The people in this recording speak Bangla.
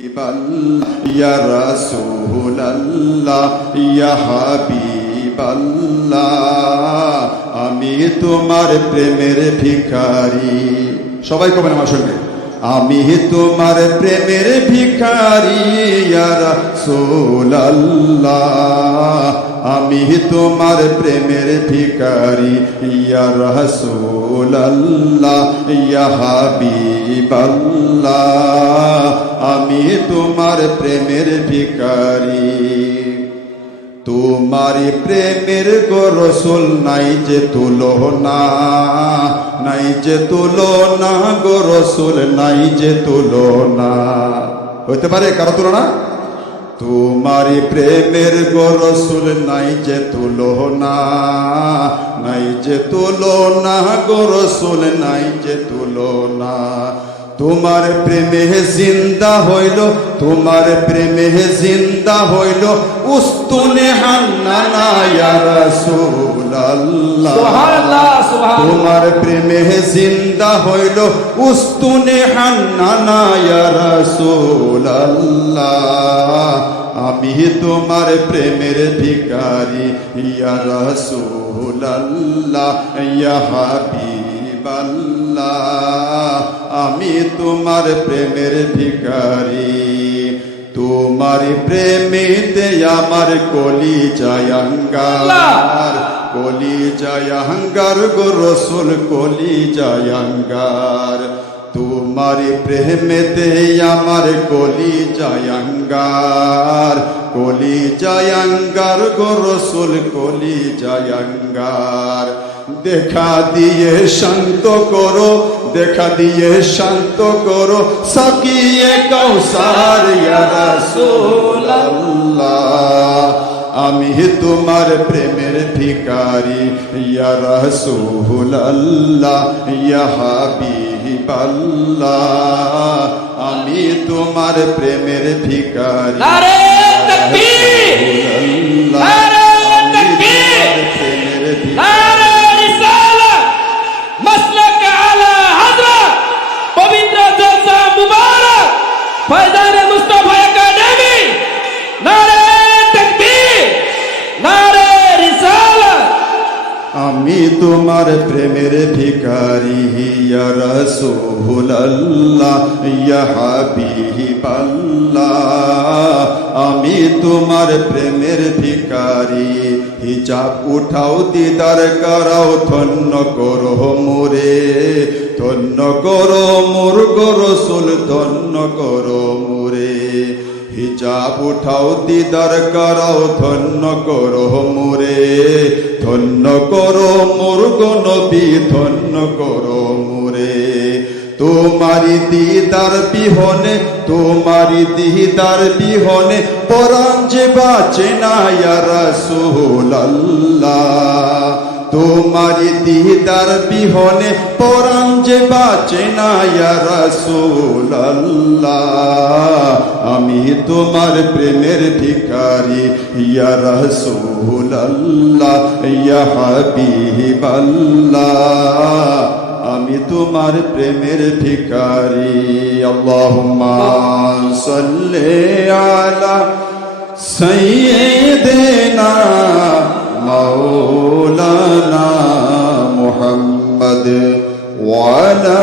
ইয়া রাসূলুল্লাহ ইয়া হাবিবাল্লাহ, আমি তোমার প্রেমের ভিখারি। সবাই কবেন আমার সঙ্গে, আমি তোমার প্রেমের ভিখারি ইয়া রাসূলুল্লাহ, আমি তোমার প্রেমের ভিখারি ইয়া রাসূলুল্লাহ ইয়া হাবিবাল্লাহ, আমি তোমার প্রেমের ভিখারি। তোমারি প্রেমের গো রাসূল নাই যে তুলনা, নাই যে তুলনা গো রাসূল, নাই যে তুলনা। হইতে পারে কারো তুলনা? তোমারি প্রেমের গো রাসূল নাই যে তুলনা, নাই যে তুলনা গো রাসূল, নাই যে তুলনা। তোমার প্রেমে জিন্দা হইল, তোমার প্রেমে জিন্দা হইল উস্তুনে হান্নানা ইয়া রাসূলুল্লাহ, সুবহানাল্লাহ সুবহানাল্লাহ। তোমার প্রেমে জিন্দা হইল উস্তুনে হান্নানা ইয়া রাসূলুল্লাহ, আমি তোমার প্রেমের ভিখারি ইয়া রাসূলুল্লাহ ইয়া হাবিবাল্লাহ, আমি তোমার প্রেমের ভিখারি। তোমার প্রেমেতে আমার কলিজায় আঙ্গার, কলিজায় আঙ্গার গো রাসূল, কলিজায় আঙ্গার। তোমার প্রেমেতে আমার কলিজায় আঙ্গার, কলিজায় আঙ্গার গো রাসূল, কলিজায় আঙ্গার। দেখা দিয়ে শান্ত করো, দেখা দিয়ে শান্ত করো সাকিয়ে কাউসার ইয়া রাসূলুল্লাহ, আমি তোমার প্রেমের ভিখারি ইয়া রাসূলুল্লাহ ইয়া হাবিবাল্লাহ, আমি তোমার প্রেমের ভিখারি। নারে তাকবীর, নারে তাকবীর, নারে রিসালাত, মাসলাক আলা হযরত, পবিত্র জলসা মুবারক, ফয়জানে মুস্তাফা একাডেমি। নারে তাকবীর, নারে রিসালাত। আমি তোমার প্রেমের ভিখারি ইয়া রাসূলুল্লাহ ইয়া হাবিবাল্লাহ, আমি তোমার প্রেমের ভিখারি। হিজাব উঠাও, দিদার করাও, ধন্য করো মোরে, ধন্য করো মোর গো রাসূল, ধন্য করো মোরে। হিজাব উঠাও, দিদার করাও, ধন্য করো মোরে, ধন্য করো মোর গো নবী, ধন্য করো মোরে। তোমারি দিদার বিহনে, তোমারি দিদার বিহনে পরাণ যে বাঁচে না ইয়া রাসূলুল্লাহ, তোমারি দিদার বিহনে পরাণ যে বাঁচে না ইয়া রাসূলুল্লাহ, আমি তোমার প্রেমের ভিখারি ইয়া রাসূলুল্লাহ ইয়া হাবিবাল্লাহ, আমি তোমার প্রেমের ভিখারি। আল্লাহুম্মা সাল্লি আলা সাইয়্যিদিনা মাওলানা মুহাম্মদ ওয়া আলা